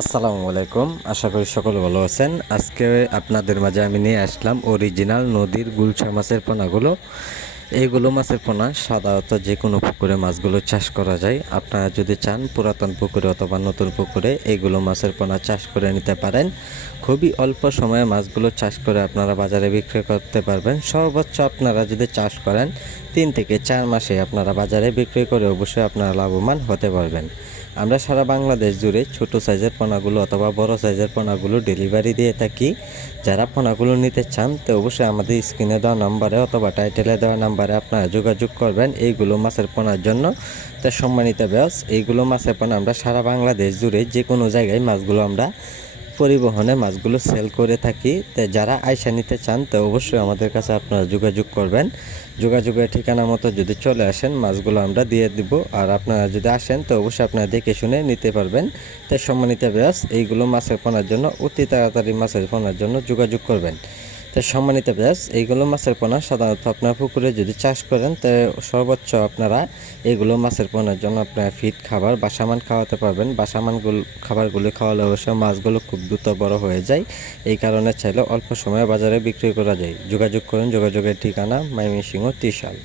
আসসালামু আলাইকুম। আশা করি সকলে ভালো আছেন। আজকে আপনাদের মাঝে আমি নিয়ে আসলাম অরিজিনাল নদীর গুলশা মাছের পোনাগুলো। এইগুলো মাছের পোনা সাধারণত যে কোনো পুকুরে মাছগুলো চাষ করা যায়। আপনারা যদি চান পুরাতন পুকুরে অথবা নতুন পুকুরে এইগুলো মাছের পোনা চাষ করে নিতে পারেন। খুবই অল্প সময়ে মাছগুলো চাষ করে আপনারা বাজারে বিক্রি করতে পারবেন। সর্বোচ্চ আপনারা যদি চাষ করেন, তিন থেকে চার মাসে আপনারা বাজারে বিক্রি করে অবশ্যই আপনারা লাভবান হতে পারবেন। আমরা সারা বাংলাদেশ জুড়ে ছোট সাইজের পোনাগুলো অথবা বড় সাইজের পোনাগুলো ডেলিভারি দিয়ে থাকি। যারা পোনাগুলো নিতে চান, তো অবশ্যই আমাদের স্ক্রিনে দেওয়া নাম্বারে অথবা টাইটেলে দেওয়া নাম্বারে আপনারা যোগাযোগ করবেন এইগুলো মাছের পোনার জন্য। তা সম্মানিত ব্যাস এইগুলো মাছের পোনা আমরা সারা বাংলাদেশ জুড়ে যে কোনো জায়গায় মাছগুলো আমরা পরিবহনে মাছগুলো সেল করে থাকি। তাই যারা আয়সা নিতে চান, তো অবশ্যই আমাদের কাছে আপনারা যোগাযোগ করবেন। যোগাযোগের ঠিকানা মতো যদি চলে আসেন, মাছগুলো আমরা দিয়ে দিব। আর আপনারা যদি আসেন, তো অবশ্যই আপনারা দেখে শুনে নিতে পারবেন। তাই সম্মানিত ব্যাস এইগুলো মাছের পোনার জন্য অতি তাড়াতাড়ি মাছের পোনার জন্য যোগাযোগ করবেন। তাই সম্মানিত ব্যাস, এইগুলো মাছের পোনা সাধারণত আপনার পুকুরে যদি চাষ করেন, তো সর্বোচ্চ আপনারা এইগুলো মাছের পোনার জন্য আপনারা ফিট খাবার বাসামান খাওয়াতে পারবেন। বাসামানগুলো খাবারগুলো খাওয়ালে অবশ্যই মাছগুলো খুব দ্রুত বড় হয়ে যায়। এই কারণে চাইলে অল্প সময়ে বাজারে বিক্রি করা যায়। যোগাযোগ করুন, যোগাযোগের ঠিকানা মাইমিসিংহ ত্রিশাল।